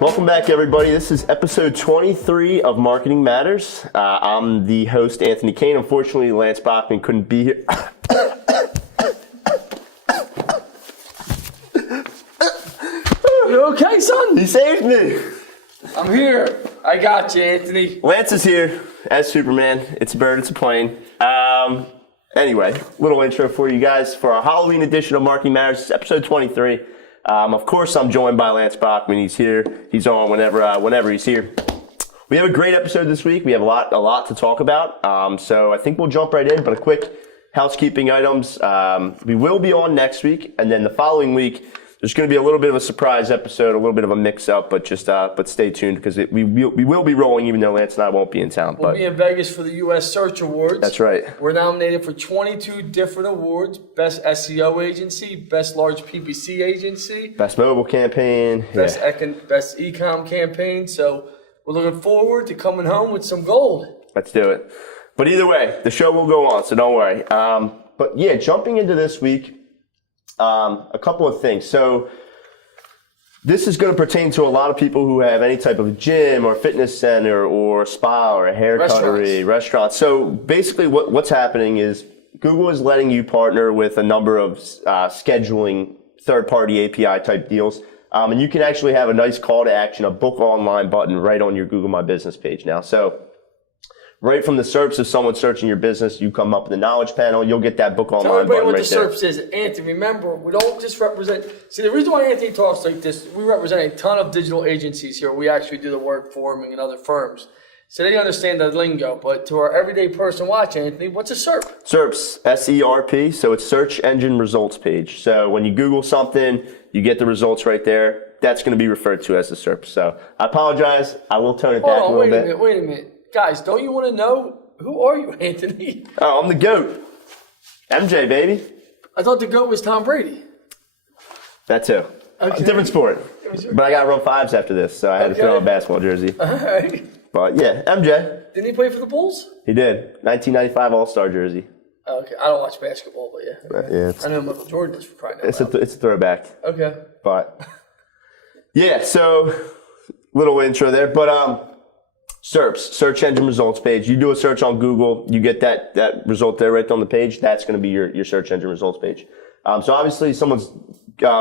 Welcome back, everybody. This is episode 23 of Marketing Matters. I'm the host, Anthony Kane. Unfortunately, Lance Bachman couldn't be here. You okay, son? He saved me. I'm here. I got you, Anthony. Lance is here as Superman. It's a bird, it's a plane. Anyway, little intro for you guys for our Halloween edition of Marketing Matters. It's episode 23. Of course, I'm joined by Lance Bachman. He's here. He's on whenever he's here. We have a great episode this week. We have a lot to talk about. So I think we'll jump right in. But a quick housekeeping items. We will be on next week, and then the following week there's going to be a little bit of a surprise episode, a little bit of a mix-up. But stay tuned because we will be rolling, even though Lance and I won't be in town. We'll be in Vegas for the U.S. Search Awards. That's right. We're nominated for 22 different awards: Best SEO Agency, Best Large PPC Agency, Best Mobile Campaign, Best E-com Campaign. So we're looking forward to coming home with some gold. Let's do it. But either way, the show will go on, so don't worry. But yeah, jumping into this week, a couple of things. So this is going to pertain to a lot of people who have any type of gym or fitness center or spa or a hair cuttery, restaurant. So basically what's happening is Google is letting you partner with a number of scheduling third-party API type deals. And you can actually have a nice call to action, a book online button right on your Google My Business page now. So right from the SERPs, if someone's searching your business, you come up in the knowledge panel, you'll get that book online button right there. Tell everybody what the SERPs is. Anthony, remember, we don't just represent... See, the reason why Anthony talks like this, we represent a ton of digital agencies here. We actually do the work for him and other firms. So they understand the lingo. But to our everyday person watching, Anthony, what's a SERP? SERPs, S-E-R-P, so it's Search Engine Results Page. So when you Google something, you get the results right there. That's going to be referred to as the SERP. So I apologize. I will tone it back a little bit. Wait a minute. Guys, don't you want to know, who are you, Anthony? Oh, I'm the GOAT. MJ, baby. I thought the GOAT was Tom Brady. That too. Okay. Different sport. But I got to run fives after this, so I had to throw a basketball jersey. All right. But yeah, MJ. Didn't he play for the Bulls? He did. 1995 All-Star jersey. Okay, I don't watch basketball, but yeah. Okay. Yeah, I know Michael Jordan is for crying out loud. It's a throwback. Okay. But yeah, so little intro there. But SERPs, Search Engine Results Page. You do a search on Google, you get that result there right on the page. That's going to be your Search Engine Results Page. So obviously someone's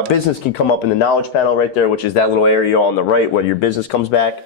business can come up in the knowledge panel right there, which is that little area on the right where your business comes back.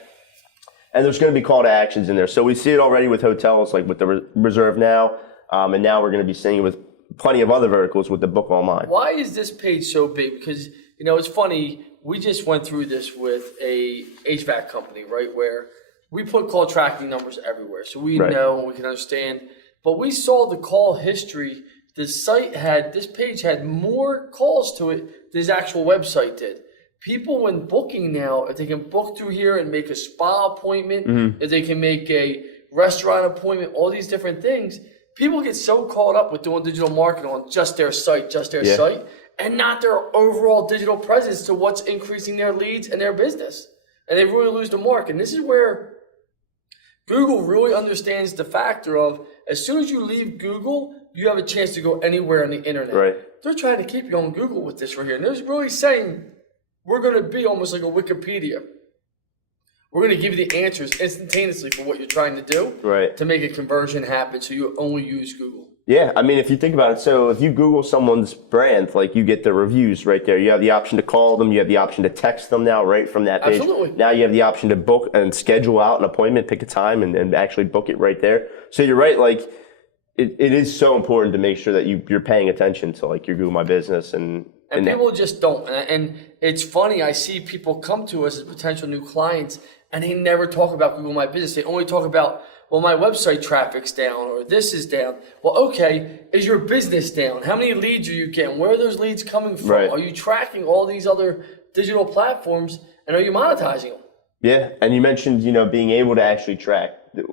And there's going to be call to actions in there. So we see it already with hotels, like with the Reserve Now. And now we're going to be seeing it with plenty of other verticals with the book online. Why is this page so big? Because, you know, it's funny. We just went through this with a HVAC company, right, where we put call tracking numbers everywhere, so we know and we can understand. But we saw the call history. This page had more calls to it than his actual website did. People, when booking now, if they can book through here and make a spa appointment, if they can make a restaurant appointment, all these different things, people get so caught up with doing digital marketing on just their site, and not their overall digital presence to what's increasing their leads and their business. And they really lose the mark. And this is where Google really understands the factor of, as soon as you leave Google, you have a chance to go anywhere on the internet. Right. They're trying to keep you on Google with this right here. And they're really saying, we're going to be almost like a Wikipedia. We're going to give you the answers instantaneously for what you're trying to do to make a conversion happen, so you only use Google. Yeah, I mean, if you think about it, so if you Google someone's brand, like you get the reviews right there. You have the option to call them. You have the option to text them now right from that page. Absolutely. Now you have the option to book and schedule out an appointment, pick a time, and actually book it right there. So you're right, like it is so important to make sure that you're paying attention to like your Google My Business and people just don't. And it's funny, I see people come to us as potential new clients and they never talk about Google My Business. They only talk about, well, my website traffic's down or this is down. Well, okay, is your business down? How many leads are you getting? Where are those leads coming from? Right. Are you tracking all these other digital platforms and are you monetizing them? Yeah, and you mentioned, being able to actually track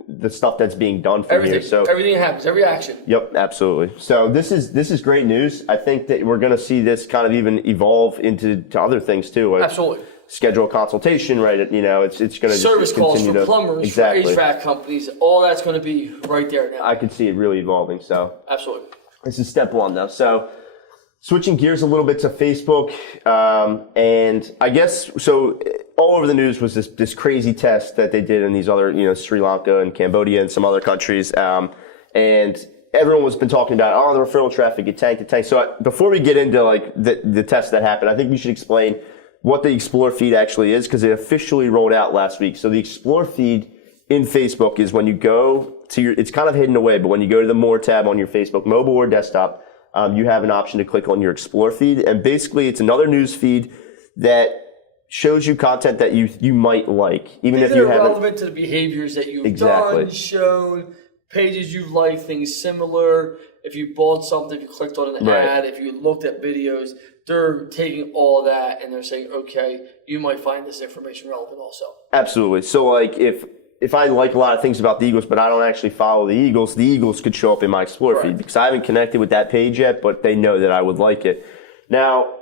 the stuff that's being done from everything, here. So everything happens, every action. Yep, absolutely. So this is great news. I think that we're going to see this kind of even evolve into other things too. Like absolutely. Schedule a consultation, right? It's going to service calls for plumbers, exactly. for HVAC companies. All that's going to be right there now. I could see it really evolving. So absolutely. This is step one, though. So switching gears a little bit to Facebook, and I guess so. All over the news was this crazy test that they did in these other, Sri Lanka and Cambodia and some other countries, and everyone was been talking about, the referral traffic, it tanked. So before we get into like the test that happened, I think we should explain what the Explore feed actually is, because it officially rolled out last week. So the Explore feed in Facebook is when you go to it's kind of hidden away, but when you go to the More tab on your Facebook, mobile or desktop, you have an option to click on your Explore feed. And basically it's another news feed that shows you content that you might like, even if you haven't. Relevant to the behaviors that you've done, shown, pages you've liked, things similar. If you bought something, if you clicked on an ad, if you looked at videos, they're taking all that and they're saying, okay, you might find this information relevant also. Absolutely. So like if I like a lot of things about the Eagles, but I don't actually follow the Eagles could show up in my Explore feed because I haven't connected with that page yet, but they know that I would like it. Now,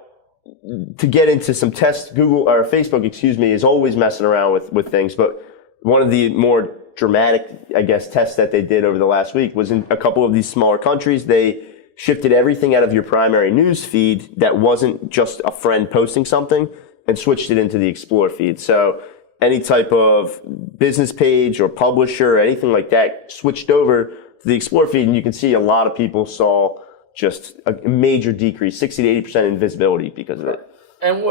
to get into some tests, Facebook, is always messing around with things, but one of the more dramatic, I guess, tests that they did over the last week was in a couple of these smaller countries. They shifted everything out of your primary news feed that wasn't just a friend posting something and switched it into the Explore feed. So any type of business page or publisher or anything like that switched over to the Explore feed, and you can see a lot of people saw just a major decrease, 60 to 80% in visibility because of it. And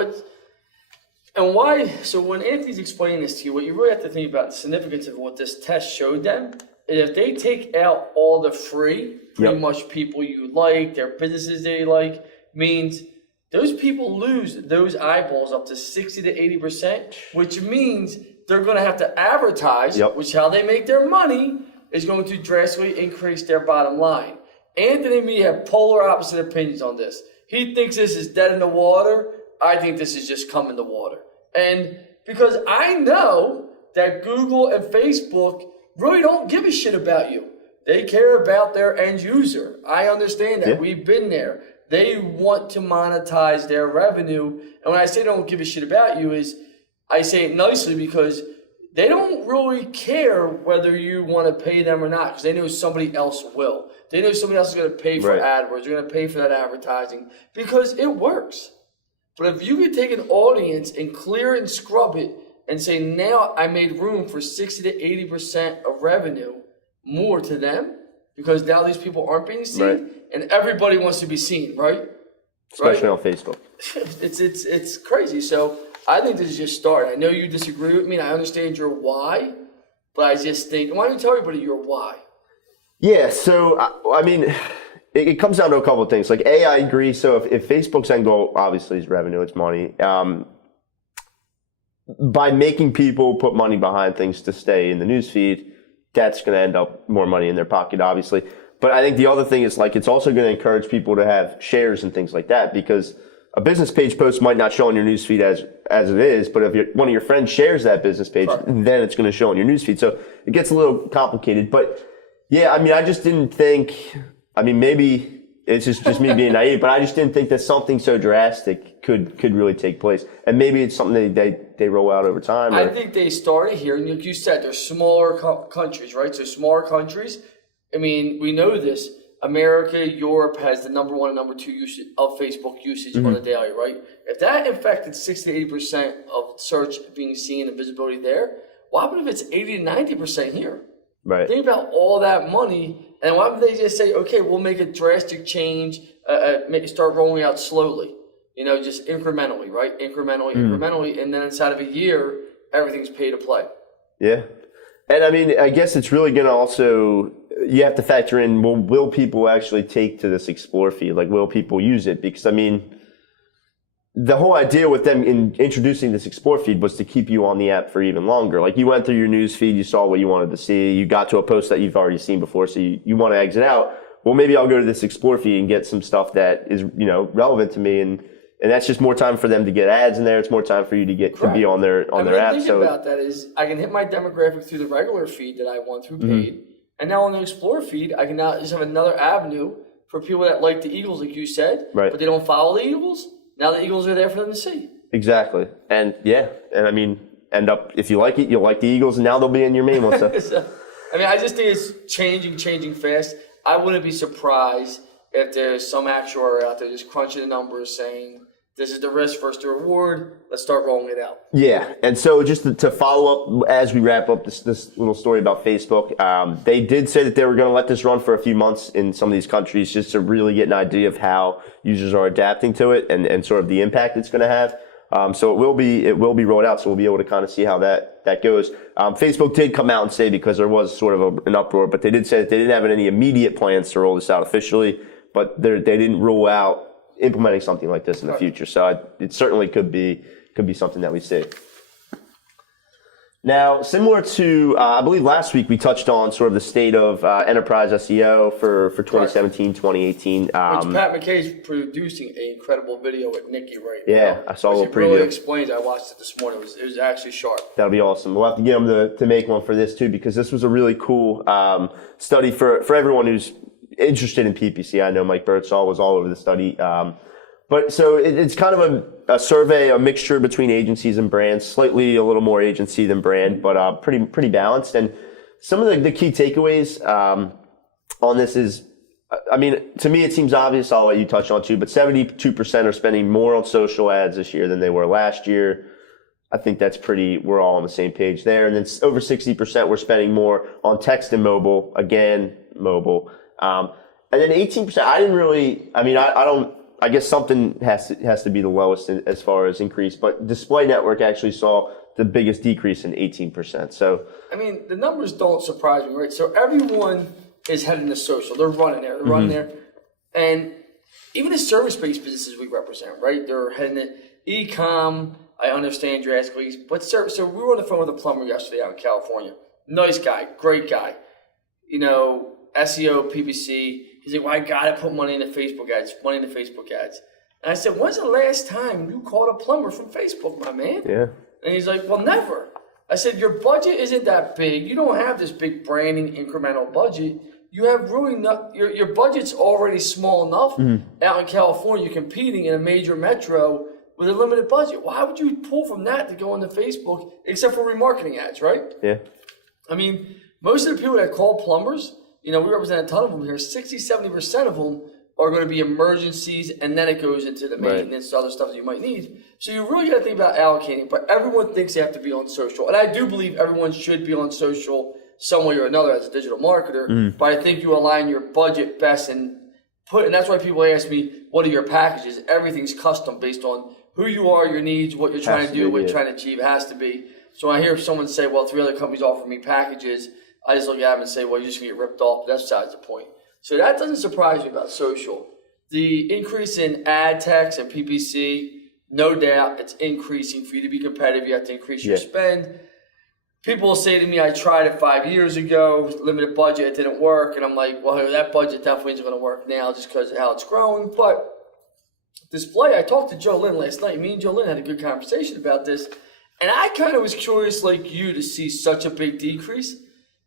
why? So when Anthony's explaining this to you, what you really have to think about the significance of what this test showed them is if they take out all the free, pretty much people you like, their businesses they like, means those people lose those eyeballs up to 60 to 80%, which means they're going to have to advertise, which how they make their money is going to drastically increase their bottom line. Anthony and me have polar opposite opinions on this. He thinks this is dead in the water. I think this is just come in the water. And because I know that Google and Facebook really don't give a shit about you. They care about their end user. I understand that. Yeah. We've been there. They want to monetize their revenue. And when I say they don't give a shit about you is I say it nicely because they don't really care whether you want to pay them or not because they know somebody else will. They know somebody else is going to pay for AdWords. They're going to pay for that advertising because it works. But if you could take an audience and clear and scrub it and say, now I made room for 60 to 80% of revenue more to them because now these people aren't being seen and everybody wants to be seen, right? Especially on Facebook. It's crazy. So I think this is just start. I know you disagree with me and I understand your why, but I just think, why don't you tell everybody your why? Yeah, so, I mean, it comes down to a couple of things. Like, I agree. So if Facebook's end goal, obviously, is revenue, it's money. By making people put money behind things to stay in the newsfeed, that's going to end up more money in their pocket, obviously. But I think the other thing is, like, it's also going to encourage people to have shares and things like that because a business page post might not show on your newsfeed as it is, but if one of your friends shares that business page, then it's going to show on your newsfeed. So it gets a little complicated, but yeah, I mean, I just didn't think, maybe it's just me being naive, but I just didn't think that something so drastic could really take place. And maybe it's something they roll out over time. I think they started here, and like you said, they're smaller countries, right? So smaller countries, I mean, we know this. America, Europe has the number one and number two usage of Facebook usage on a daily, right? If that affected 60 to 80% of search being seen and visibility there, what happens if it's 80 to 90% here? Right. Think about all that money, and why would they just say, okay, we'll make a drastic change, start rolling out slowly, just incrementally, right? Incrementally, and then inside of a year, everything's pay to play. Yeah. And I mean, I guess it's really going to also, you have to factor in, will people actually take to this Explore feed? Like, will people use it? Because, I mean, the whole idea with them in introducing this Explore feed was to keep you on the app for even longer. Like, you went through your news feed, you saw what you wanted to see, you got to a post that you've already seen before, so you want to exit out. Well, maybe I'll go to this Explore feed and get some stuff that is, relevant to me, and that's just more time for them to get ads in there. It's more time for you to get to be on their app. The thing about that is I can hit my demographic through the regular feed that I want through paid, and now on the Explore feed, I can now just have another avenue for people that like the Eagles, like you said, but they don't follow the Eagles. Now the Eagles are there for them to see. Exactly. And I mean, if you like it, you'll like the Eagles, and now they'll be in your main one. So. I just think it's changing fast. I wouldn't be surprised if there's some actuary out there just crunching the numbers saying, this is the risk versus the reward, let's start rolling it out. Yeah, and so just to follow up as we wrap up this little story about Facebook, they did say that they were going to let this run for a few months in some of these countries just to really get an idea of how users are adapting to it and sort of the impact it's going to have. So it will be rolled out, so we'll be able to kind of see how that goes. Facebook did come out and say, because there was sort of an uproar, but they did say that they didn't have any immediate plans to roll this out officially, but they didn't rule out implementing something like this in the future. So it certainly could be something that we see. Now, similar to, I believe last week we touched on sort of the state of enterprise SEO for 2017, 2018. Which Pat McKay's producing an incredible video with Nikki right now. Yeah, I saw a little preview. It really explains. I watched it this morning. It was actually sharp. That'll be awesome. We'll have to get them to make one for this too, because this was a really cool study for everyone who's interested in PPC. I know Mike Birdsall was all over the study. But so it's kind of a survey, a mixture between agencies and brands, slightly a little more agency than brand, but pretty balanced. And some of the key takeaways on this is, I mean, to me it seems obvious. I'll let you touch on too, but 72% are spending more on social ads this year than they were last year. I think that's we're all on the same page there. And then over 60% were spending more on text and mobile, again, mobile. And then 18%, I guess something has to be the lowest as far as increase, but display network actually saw the biggest decrease in 18%. So, I mean, the numbers don't surprise me, right? So everyone is heading to social. They're running there. And even the service-based businesses we represent, right? They're heading to e-com. I understand drastically, but service. So we were on the phone with a plumber yesterday out in California. Nice guy, great guy. You know, SEO, PPC. He's like, well, I got to put money into Facebook ads, And I said, when's the last time you called a plumber from Facebook, my man? Yeah. And he's like, well, never. I said, your budget isn't that big. You don't have this big branding incremental budget. You have really your budget's already small enough out in California. You're competing in a major metro with a limited budget. Why would you pull from that to go into Facebook, except for remarketing ads, right? Yeah. I mean, most of the people that call plumbers, you know, we represent a ton of them here. 60, 70% of them are going to be emergencies, and then it goes into the maintenance, other stuff that you might need. So you really got to think about allocating, but everyone thinks they have to be on social. And I do believe everyone should be on social some way or another as a digital marketer, but I think you align your budget best and that's why people ask me, what are your packages? Everything's custom based on who you are, your needs, what you're trying to do, what you're trying to achieve. It has to be. So when I hear someone say, well, 3 other companies offer me packages, I just look at them and say, well, you're just going to get ripped off. That's besides the point. So that doesn't surprise me about social. The increase in ad text and PPC, no doubt it's increasing. For you to be competitive, you have to increase your spend. People will say to me, I tried it 5 years ago, limited budget, it didn't work. And I'm like, well, that budget definitely isn't going to work now just because of how it's growing. But display, I talked to Joe Lynn last night. Me and Joe Lynn had a good conversation about this. And I kind of was curious like you to see such a big decrease.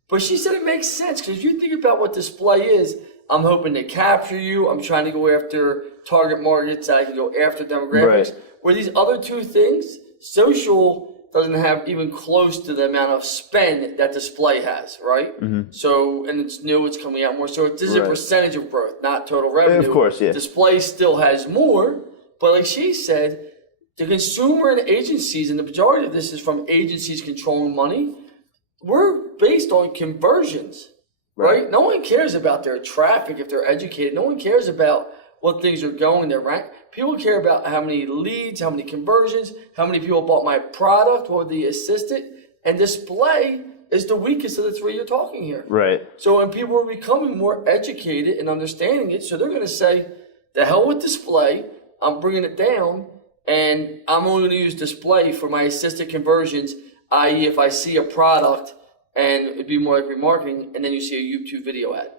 But she said it makes sense because if you think about what display is, I'm hoping to capture you. I'm trying to go after target markets that I can go after demographics. Right. Where these other two things, social doesn't have even close to the amount of spend that display has, right? So, and it's new, it's coming out more. So this is a percentage of growth, not total revenue. Of course, yeah. Display still has more, but like she said, the consumer and agencies, and the majority of this is from agencies controlling money, we're based on conversions, right? No one cares about their traffic if they're educated. No one cares about what things are going there, right? People care about how many leads, how many conversions, how many people bought my product or the assistant, and display is the weakest of the three you're talking here. Right. So when people are becoming more educated and understanding it, so they're going to say, the hell with display, I'm bringing it down, and I'm only going to use display for my assisted conversions, i.e. if I see a product and it'd be more like remarketing, and then you see a YouTube video ad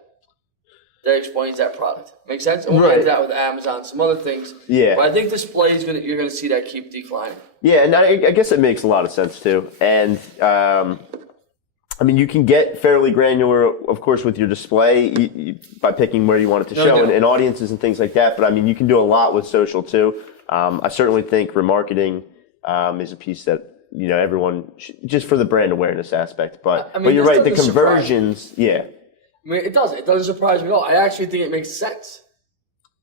that explains that product. Make sense? And we'll get into that with Amazon, some other things. Yeah. But I think display is you're going to see that keep declining. Yeah, and I guess it makes a lot of sense too. And I mean, you can get fairly granular, of course, with your display by picking where you want it to show and audiences and things like that. But I mean, you can do a lot with social too. I certainly think remarketing is a piece that everyone just for the brand awareness aspect. But but you're right, the conversions, I mean, it doesn't surprise me at all. I actually think it makes sense.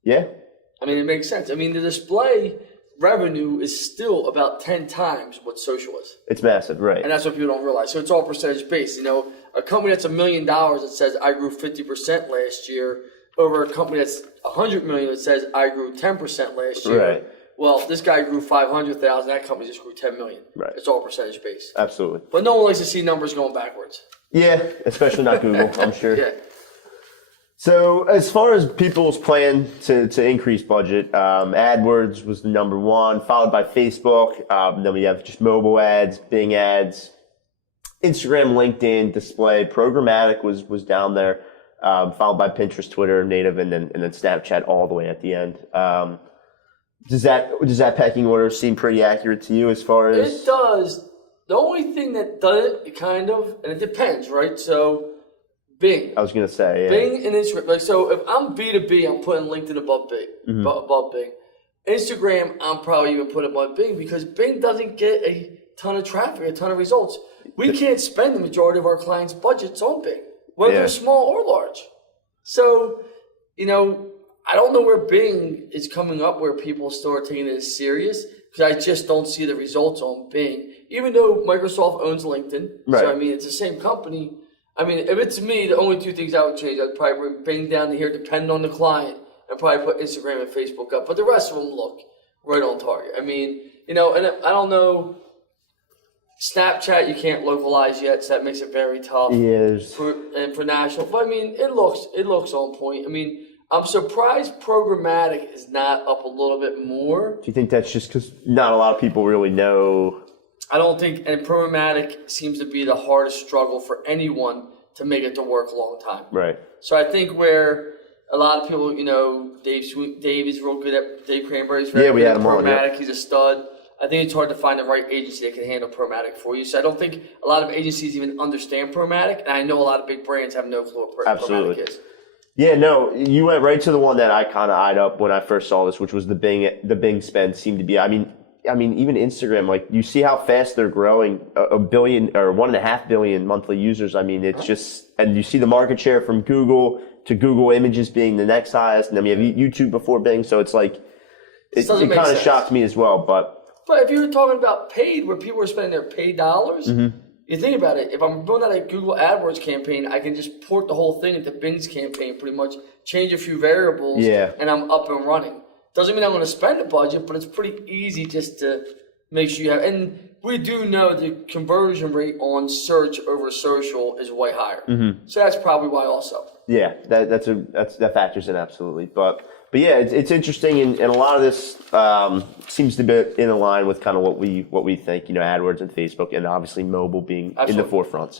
Yeah. I mean, it makes sense. I mean, the display revenue is still about 10 times what social is. It's massive, right? And that's what people don't realize. So it's all percentage based. You know, a company that's $1 million that says I grew 50% last year over a company that's $100 million that says I grew 10% last year. Right. Well, this guy grew 500,000. That company just grew 10 million. Right. It's all percentage based. Absolutely. But no one likes to see numbers going backwards. Yeah, especially not Google, I'm sure. Yeah. So as far as people's plan to increase budget, AdWords was the number one, followed by Facebook. Then we have just mobile ads, Bing ads, Instagram, LinkedIn, display, programmatic was down there, followed by Pinterest, Twitter, native, and then Snapchat all the way at the end. Does that pecking order seem pretty accurate to you as far as? It does. The only thing that does it, kind of, and it depends, right? So, Bing. I was gonna say, yeah. Bing and Instagram. Like, so if I'm B2B, I'm putting LinkedIn above Bing. Above Bing. Instagram, I'm probably even putting above Bing because Bing doesn't get a ton of traffic, a ton of results. We can't spend the majority of our clients' budgets on Bing, whether they're small or large. So, you know, I don't know where Bing is coming up where people start taking it as serious because I just don't see the results on Bing. Even though Microsoft owns LinkedIn, so I mean, it's the same company. I mean, if it's me, the only two things I would change, I'd probably bring Bing down to here, depending on the client, and probably put Instagram and Facebook up. But the rest of them look right on target. I mean, you know, and I don't know, Snapchat you can't localize yet, so that makes it very tough. Yes. For national, but I mean, it looks on point. I mean, I'm surprised programmatic is not up a little bit more. Do you think that's just because not a lot of people really know? I don't think, and programmatic seems to be the hardest struggle for anyone to make it to work a long time. Right. So I think where a lot of people, you know, Dave is real good at, Dave Cranberry's very good at programmatic. He's a stud. I think it's hard to find the right agency that can handle programmatic for you. So I don't think a lot of agencies even understand programmatic, and I know a lot of big brands have no clue what programmatic is. Yeah, no, you went right to the one that I kind of eyed up when I first saw this, which was the Bing spend seemed to be. I mean, even Instagram, like you see how fast they're growing, a billion or 1.5 billion monthly users. I mean, it's just, and you see the market share from Google to Google Images being the next highest, and then we have YouTube before Bing. So it's like, it kind of shocked me as well. But if you were talking about paid, where people are spending their paid dollars, you think about it. If I'm doing that at Google AdWords campaign, I can just port the whole thing into Bing's campaign, pretty much change a few variables, and I'm up and running. Doesn't mean I'm going to spend a budget, but it's pretty easy just to make sure you have. And we do know the conversion rate on search over social is way higher, so that's probably why also. Yeah, that factors in absolutely, but yeah, it's interesting, and a lot of this seems to be in line with kind of what we think, you know, AdWords and Facebook, and obviously mobile being in the forefront.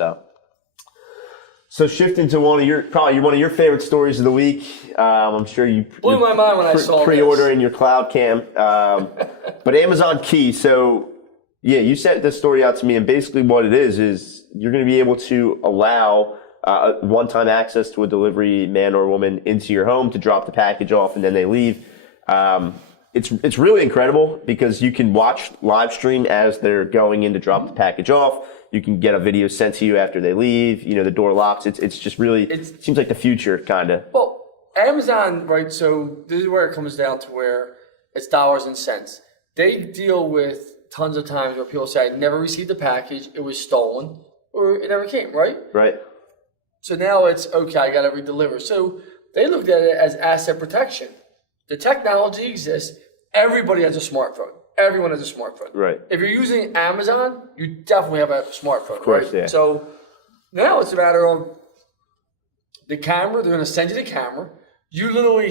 So shifting to one of your favorite stories of the week. I'm sure you blew my mind when I saw pre-ordering your cloud cam, but Amazon Key. So yeah, you sent this story out to me, and basically what it is you're going to be able to allow one-time access to a delivery man or woman into your home to drop the package off, and then they leave. It's really incredible because you can watch live stream as they're going in to drop the package off. You can get a video sent to you after they leave. You know, the door locks. It's just really, it seems like the future, kind of. Well, Amazon, right, so this is where it comes down to where it's dollars and cents. They deal with tons of times where people say, I never received the package, it was stolen, or it never came, right? Right. So now it's, okay, I got to redeliver. So they looked at it as asset protection. The technology exists. Everybody has a smartphone. Everyone has a smartphone. Right. If you're using Amazon, you definitely have a smartphone, of course, right? Yeah. So now it's a matter of the camera. They're going to send you the camera. You literally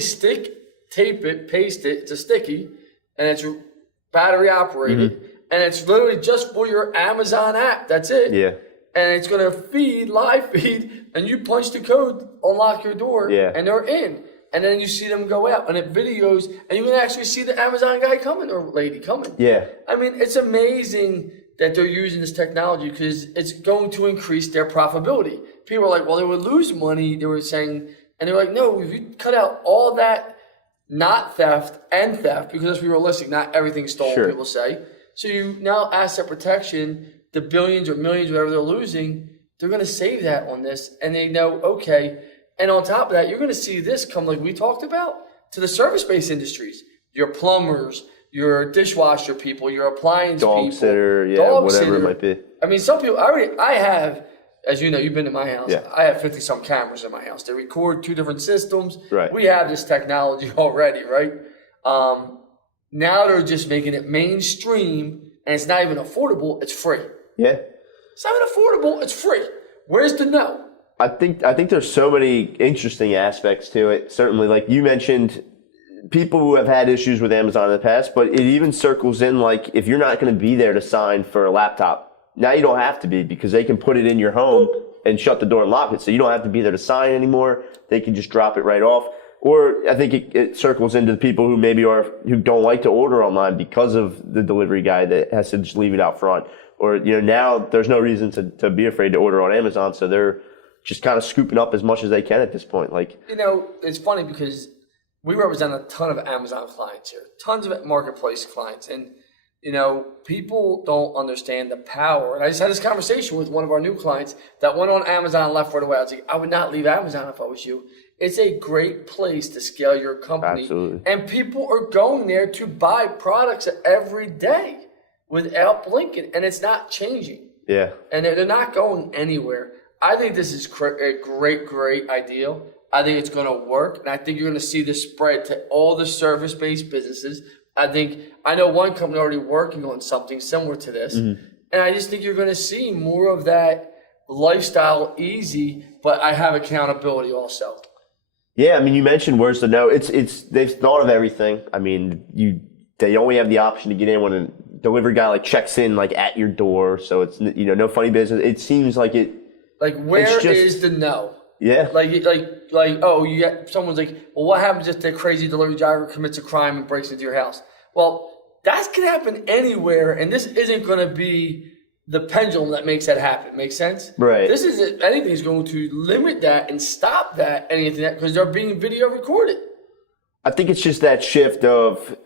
tape it, paste it. It's a sticky, and it's battery operated, and it's literally just for your Amazon app. That's it. Yeah. And it's going to live feed, and you punch the code, unlock your door, and they're in. And then you see them go out, and it videos, and you can actually see the Amazon guy coming or lady coming. Yeah. I mean, it's amazing that they're using this technology because it's going to increase their profitability. People are like, well, they would lose money, they were saying, and they're like, no, if you cut out all that, not theft and theft, because let's be realistic, not everything's stolen, people say. So you now asset protection, the billions or millions, whatever they're losing, they're going to save that on this, and they know, okay. And on top of that, you're going to see this come, like we talked about, to the service-based industries, your plumbers, your dishwasher people, your appliance Dog people. sitter, whatever it might be. I mean, some people, I have, as you know, you've been to my house. Yeah. I have 50-some cameras in my house. They record 2 different systems. Right. We have this technology already, right? Now they're just making it mainstream, and it's not even affordable. It's free. Yeah. It's not even affordable. It's free. Where's the no? I think there's so many interesting aspects to it. Certainly, like you mentioned, people who have had issues with Amazon in the past, but it even circles in like if you're not going to be there to sign for a laptop, now you don't have to be because they can put it in your home and shut the door and lock it. So you don't have to be there to sign anymore. They can just drop it right off. Or I think it circles into the people who who don't like to order online because of the delivery guy that has to just leave it out front. Or, now there's no reason to be afraid to order on Amazon. So they're just kind of scooping up as much as they can at this point. Like, it's funny because we represent a ton of Amazon clients here, tons of marketplace clients. And, people don't understand the power. And I just had this conversation with one of our new clients that went on Amazon and left right away. I was like, I would not leave Amazon if I was you. It's a great place to scale your company. Absolutely. And people are going there to buy products every day without blinking. And it's not changing. Yeah. And they're not going anywhere. I think this is a great idea. I think it's going to work. And I think you're going to see this spread to all the service-based businesses. I know one company already working on something similar to this. Mm-hmm. And I just think you're going to see more of that lifestyle easy, but I have accountability also. Yeah, I mean, you mentioned where's the no. They've thought of everything. I mean, they only have the option to get in when a delivery guy checks in at your door. So it's no funny business. It seems like it. Like where is the no? Yeah. You get someone's like, well, what happens if the crazy delivery driver commits a crime and breaks into your house? Well, that can happen anywhere, and this isn't going to be the pendulum that makes that happen. Make sense? Right. This is anything's going to limit that and stop that because they're being video recorded. I think it's just that shift of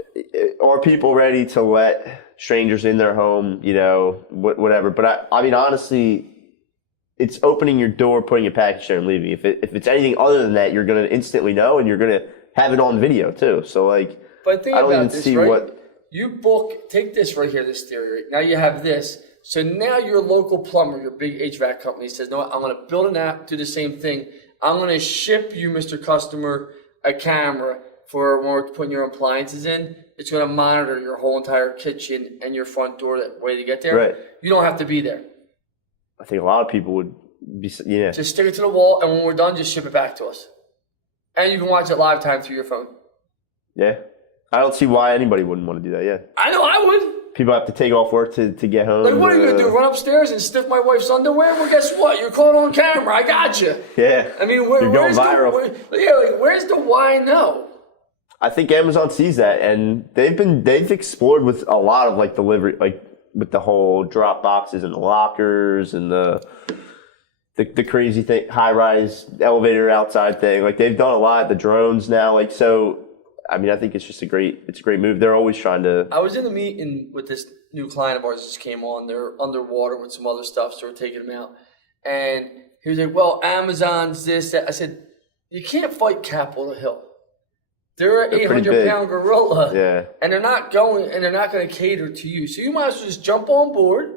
are people ready to let strangers in their home? Whatever. But I mean, honestly, it's opening your door, putting a package there, and leaving. If it's anything other than that, you're going to instantly know, and you're going to have it on video too. So but think I don't about even this, see right? what You take this right here, this theory. Right? Now you have this. So now your local plumber, your big HVAC company says, no, I'm going to build an app, do the same thing. I'm going to ship you, Mr. Customer, a camera for when we're putting your appliances in. It's going to monitor your whole entire kitchen and your front door, that way to get there. Right. You don't have to be there. I think a lot of people would be, yeah. Just stick it to the wall, and when we're done, just ship it back to us. And you can watch it live time through your phone. Yeah. I don't see why anybody wouldn't want to do that, yeah. I know I would. People have to take off work to get home. What are you going to do, run upstairs and sniff my wife's underwear? Well, guess what? You're caught on camera. I got you. Yeah. I mean, you're going viral. Where's the why no? I think Amazon sees that, and they've explored with a lot of delivery, with the whole drop boxes and the lockers and the crazy thing, high-rise elevator outside thing. They've done a lot. The drones now, so. I mean, I think it's a great move. They're always trying to. I was in a meeting with this new client of ours that just came on. They're underwater with some other stuff, so we're taking them out. And he was like, well, Amazon's this, that. I said, you can't fight Capitol Hill. They're an 800-pound gorilla. Yeah. And they're not going to cater to you. So you might as well just jump on board,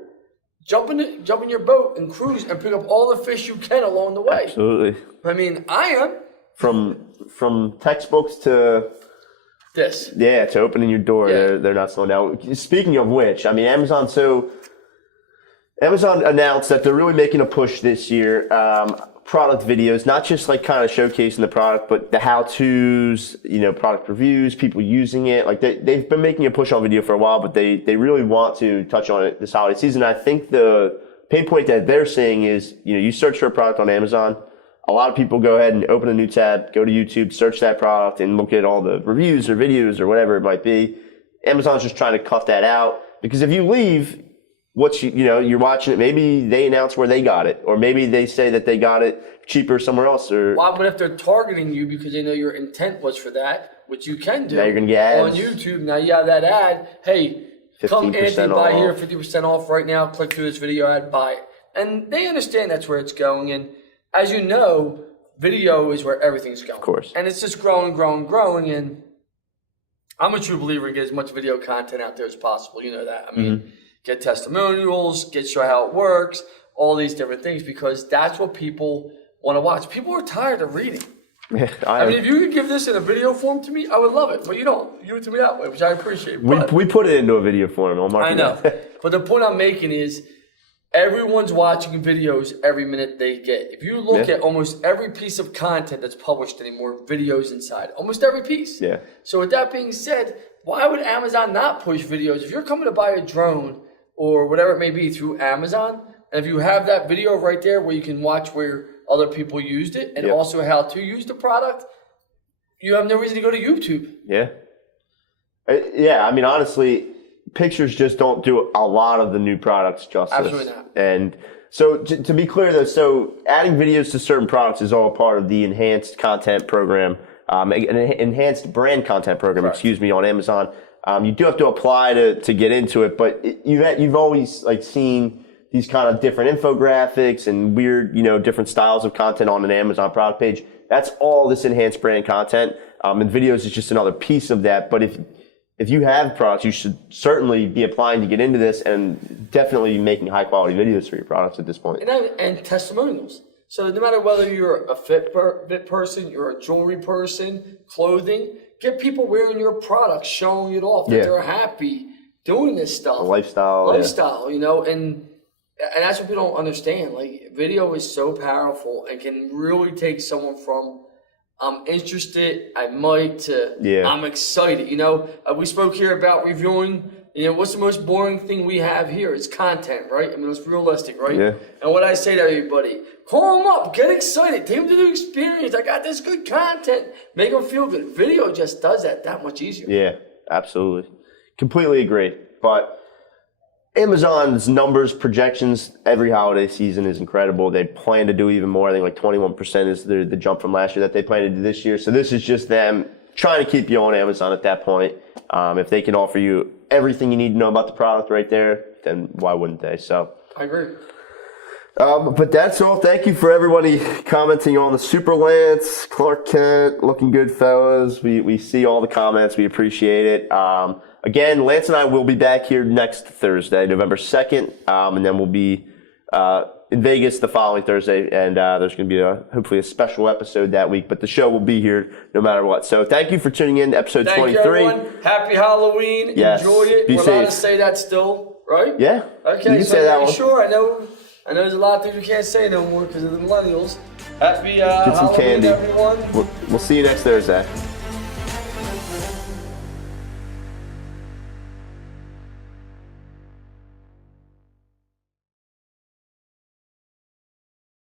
jump in your boat and cruise and pick up all the fish you can along the way. Absolutely. I mean, I am. From textbooks to this. Yeah, to opening your door, yeah. They're not slowing down. Speaking of which, I mean, Amazon announced that they're really making a push this year. Product videos, not just kind of showcasing the product, but the how-tos, product reviews, people using it. They've been making a push on video for a while, but they really want to touch on it this holiday season. I think the pain point that they're seeing is, you search for a product on Amazon. A lot of people go ahead and open a new tab, go to YouTube, search that product, and look at all the reviews or videos or whatever it might be. Amazon's just trying to cut that out, because if you leave, you're watching it, maybe they announce where they got it, or maybe they say that they got it cheaper somewhere else. Or but if they're targeting you because they know your intent was for that, which you can do. Now you're gonna get ads on YouTube. Now you have that ad. Hey, come Anthony, buy here, 50% off right now. Click through this video ad, buy it. And they understand that's where it's going. And as you know, video is where everything's going. Of course. And it's just growing, growing, growing. And I'm a true believer in getting as much video content out there as possible. You know that. I mean, get testimonials, show how it works, all these different things, because that's what people want to watch. People are tired of reading. I mean, if you could give this in a video form to me, I would love it. But you don't. You give it to me that way, which I appreciate. We put it into a video form. I know. But the point I'm making is everyone's watching videos every minute they get. If you look at almost every piece of content that's published anymore, videos inside. Almost every piece. Yeah. So with that being said, why would Amazon not push videos? If you're coming to buy a drone or whatever it may be through Amazon, and if you have that video right there where you can watch where other people used it and also how to use the product, you have no reason to go to YouTube. Yeah. Yeah, I mean, honestly, pictures just don't do a lot of the new products justice. Absolutely not. And so to be clear though, so adding videos to certain products is all part of the enhanced content program, an enhanced brand content program, on Amazon. You do have to apply to get into it, but you've always like seen these kind of different infographics and weird, different styles of content on an Amazon product page. That's all this enhanced brand content. And videos is just another piece of that. But if you have products, you should certainly be applying to get into this and definitely making high quality videos for your products at this point. And testimonials. So no matter whether you're a fit person, you're a jewelry person, clothing, get people wearing your products, showing it off that they're happy doing this stuff. A lifestyle, and that's what people don't understand. Like, video is so powerful and can really take someone from I'm interested, I might, to I'm excited. We spoke here about reviewing. What's the most boring thing we have here? It's content, right? I mean, it's realistic, right? Yeah. And what I say to everybody, call them up, get excited, take them to the experience. I got this good content. Make them feel good. Video just does that much easier. Yeah, absolutely. Completely agree. But Amazon's numbers, projections, every holiday season is incredible. They plan to do even more. I think like 21% is the jump from last year that they plan to do this year. So this is just them trying to keep you on Amazon at that point. If they can offer you everything you need to know about the product right there, then why wouldn't they? So I agree. But that's all. Thank you for everybody commenting on the Super Lance, Clark Kent, looking good, fellas. We see all the comments. We appreciate it. Again, Lance and I will be back here next Thursday, November 2nd, and then we'll be in Vegas the following Thursday, and there's going to be hopefully a special episode that week, but the show will be here no matter what. So thank you for tuning in to episode 23. Thank you, everyone. Happy Halloween. Yes. Enjoy it. Be We're safe. allowed to say that still, right? Yeah. Okay, you can so say that one. sure. I know there's a lot of things we can't say no more because of the millennials. Happy Get some Halloween, candy. everyone. We'll see you next Thursday.